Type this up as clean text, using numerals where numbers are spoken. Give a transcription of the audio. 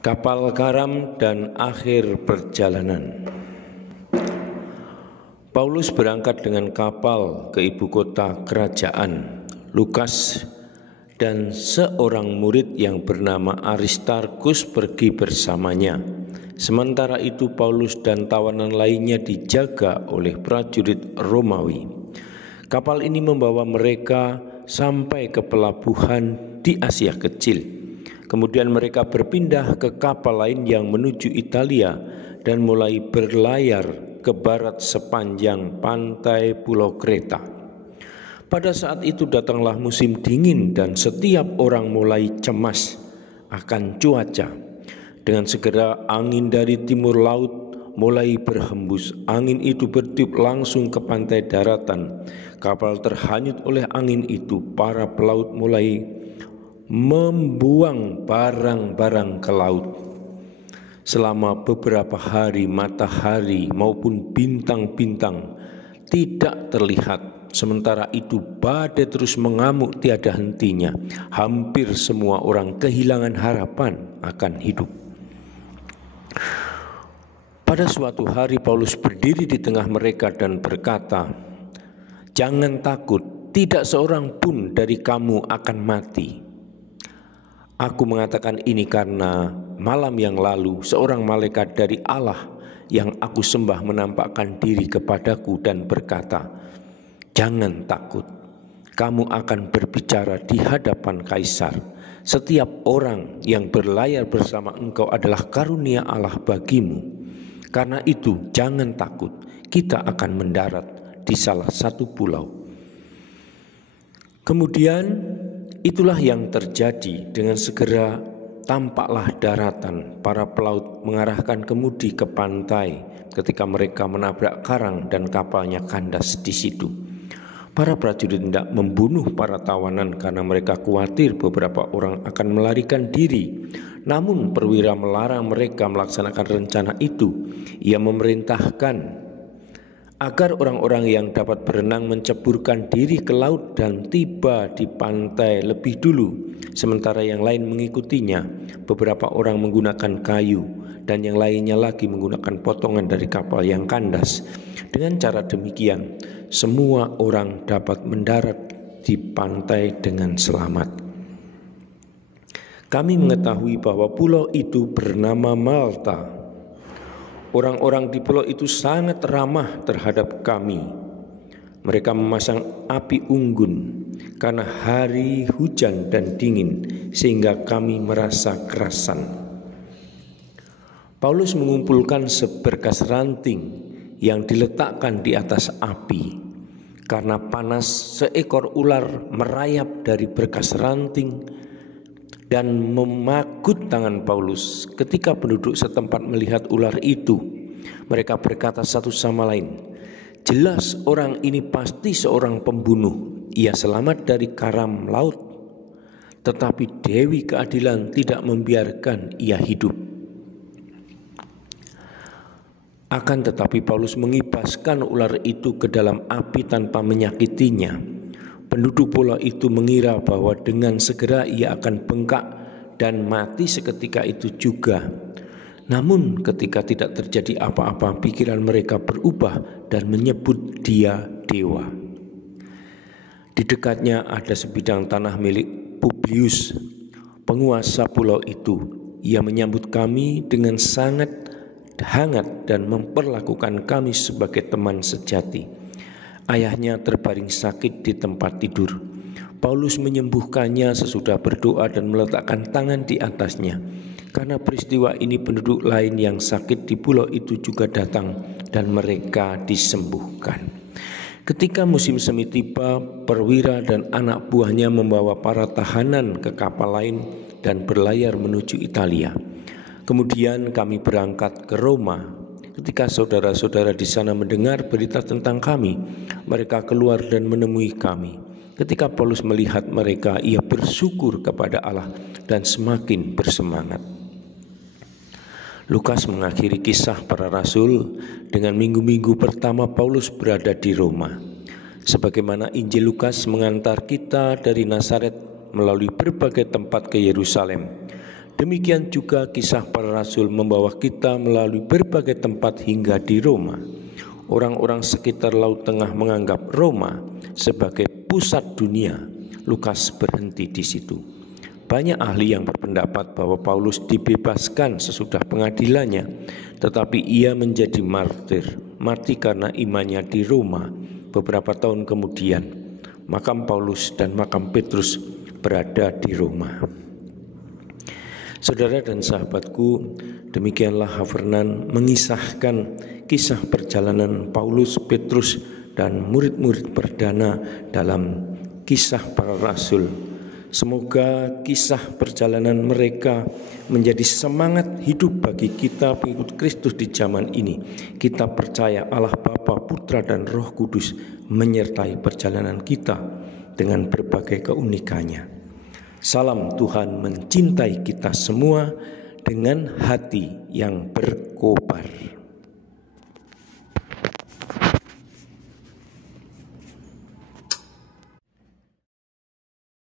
Kapal karam dan akhir perjalanan. Paulus berangkat dengan kapal ke ibu kota kerajaan. Lukas dan seorang murid yang bernama Aristarkus pergi bersamanya. Sementara itu Paulus dan tawanan lainnya dijaga oleh prajurit Romawi. Kapal ini membawa mereka sampai ke pelabuhan di Asia Kecil. Kemudian mereka berpindah ke kapal lain yang menuju Italia dan mulai berlayar ke barat sepanjang pantai Pulau Kreta. Pada saat itu datanglah musim dingin dan setiap orang mulai cemas akan cuaca. Dengan segera angin dari timur laut mulai berhembus. Angin itu bertiup langsung ke pantai daratan. Kapal terhanyut oleh angin itu. Para pelaut mulai membuang barang-barang ke laut. Selama beberapa hari matahari maupun bintang-bintang tidak terlihat. Sementara itu badai terus mengamuk tiada hentinya. Hampir semua orang kehilangan harapan akan hidup. Pada suatu hari Paulus berdiri di tengah mereka dan berkata, "Jangan takut, tidak seorang pun dari kamu akan mati. Aku mengatakan ini karena malam yang lalu seorang malaikat dari Allah yang aku sembah menampakkan diri kepadaku dan berkata, 'Jangan takut, kamu akan berbicara di hadapan Kaisar. Setiap orang yang berlayar bersama engkau adalah karunia Allah bagimu. Karena itu jangan takut, kita akan mendarat di salah satu pulau.' Kemudian itulah yang terjadi. Dengan segera tampaklah daratan. Para pelaut mengarahkan kemudi ke pantai ketika mereka menabrak karang dan kapalnya kandas di situ. Para prajurit hendak membunuh para tawanan karena mereka khawatir beberapa orang akan melarikan diri. Namun perwira melarang mereka melaksanakan rencana itu. Ia memerintahkan agar orang-orang yang dapat berenang menceburkan diri ke laut dan tiba di pantai lebih dulu, sementara yang lain mengikutinya. Beberapa orang menggunakan kayu dan yang lainnya lagi menggunakan potongan dari kapal yang kandas. Dengan cara demikian, semua orang dapat mendarat di pantai dengan selamat. Kami mengetahui bahwa pulau itu bernama Malta. Orang-orang di pulau itu sangat ramah terhadap kami. Mereka memasang api unggun karena hari hujan dan dingin sehingga kami merasa kerasan. Paulus mengumpulkan seberkas ranting yang diletakkan di atas api. Karena panas, seekor ular merayap dari berkas ranting dan memagut tangan Paulus. Ketika penduduk setempat melihat ular itu, mereka berkata satu sama lain, "Jelas orang ini pasti seorang pembunuh. Ia selamat dari karam laut, tetapi Dewi Keadilan tidak membiarkan ia hidup." Akan tetapi Paulus mengibaskan ular itu ke dalam api tanpa menyakitinya. Penduduk pulau itu mengira bahwa dengan segera ia akan bengkak dan mati seketika itu juga. Namun ketika tidak terjadi apa-apa, pikiran mereka berubah dan menyebut dia dewa. Di dekatnya ada sebidang tanah milik Publius, penguasa pulau itu. Ia menyambut kami dengan sangat hangat dan memperlakukan kami sebagai teman sejati. Ayahnya terbaring sakit di tempat tidur. Paulus menyembuhkannya sesudah berdoa dan meletakkan tangan di atasnya. Karena peristiwa ini penduduk lain yang sakit di pulau itu juga datang dan mereka disembuhkan. Ketika musim semi tiba, perwira dan anak buahnya membawa para tahanan ke kapal lain dan berlayar menuju Italia. Kemudian kami berangkat ke Roma. Ketika saudara-saudara di sana mendengar berita tentang kami, mereka keluar dan menemui kami. Ketika Paulus melihat mereka, ia bersyukur kepada Allah dan semakin bersemangat. Lukas mengakhiri kisah para rasul dengan minggu-minggu pertama Paulus berada di Roma. Sebagaimana Injil Lukas mengantar kita dari Nazaret melalui berbagai tempat ke Yerusalem Demikian juga kisah para rasul membawa kita melalui berbagai tempat hingga di Roma. Orang-orang sekitar Laut Tengah menganggap Roma sebagai pusat dunia. Lukas berhenti di situ. Banyak ahli yang berpendapat bahwa Paulus dibebaskan sesudah pengadilannya, tetapi ia menjadi martir, mati karena imannya di Roma. Beberapa tahun kemudian, makam Paulus dan makam Petrus berada di Roma. Saudara dan sahabatku, demikianlah Havernan mengisahkan kisah perjalanan Paulus, Petrus, dan murid-murid perdana dalam kisah para rasul. Semoga kisah perjalanan mereka menjadi semangat hidup bagi kita pengikut Kristus di zaman ini. Kita percaya Allah Bapa, Putra, dan Roh Kudus menyertai perjalanan kita dengan berbagai keunikannya. Salam Tuhan mencintai kita semua dengan hati yang berkobar.